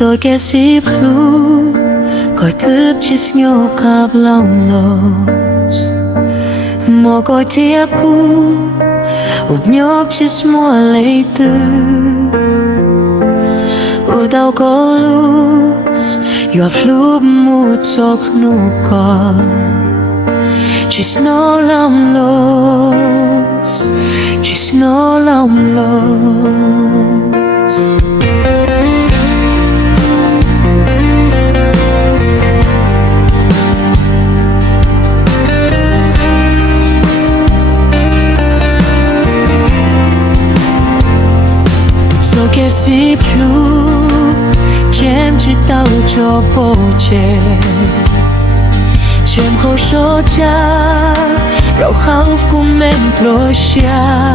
Tôi kẹp xếp lưu coi thức chiếc nhau cặp lòng los mò coi thiệp cu úp nhóc chiếc mùa lấy tư úp tao có luz yo flub một chọc nụ cò chiếc nó lòng los chiếc nó lòng los. Tôi kẹp xếp lưu chém chỉ tao cho bố chè chém khổ số cha rau khóc cùng em plôi xa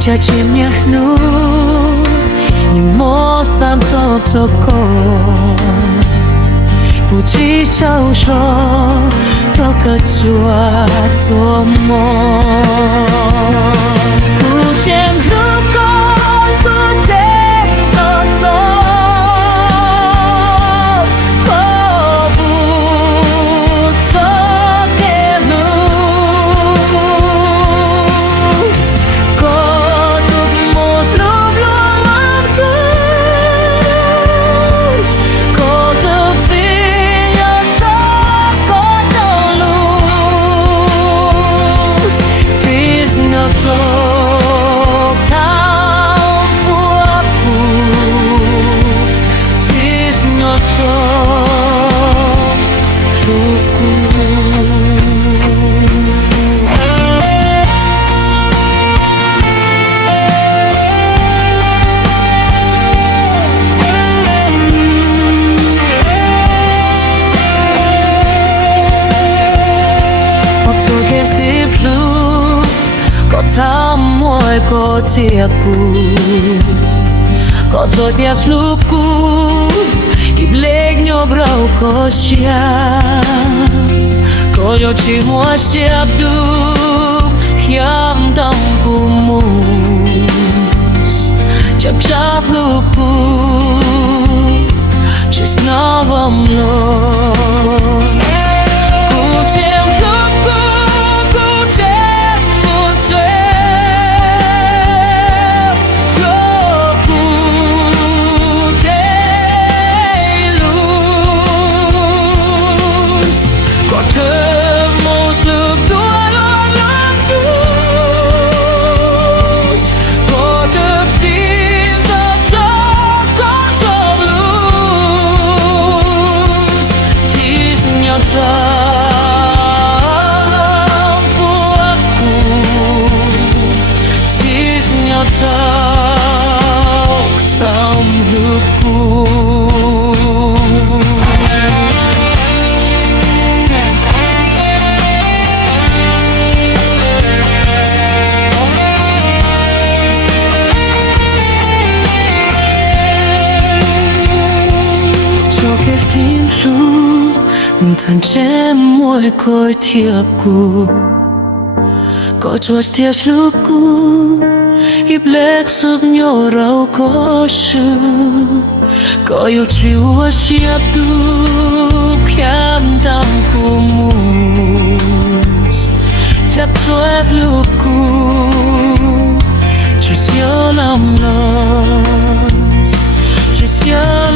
cha chém nhạc nụ nhưng mô xăm tốt cho cô bù chỉ cháu cho tao cất chua cho mô bù chém lúc thao môi có tiệp cu có tôi tiệp lúc cu im lek nhau brau có xia có yo chỉ mua xia du khiam tâm cu mus chập chập lúc cu just now I'm lost cu chém lúc cu cu chém một thân chém môi coi thiệp cu có chuột thiệp lúc cu ít lek sức nhau rau có sự có yêu chiều ở xiết tu khiam tâm cu mus thiệp chuột lúc cu chỉ xia lòng los chỉ xia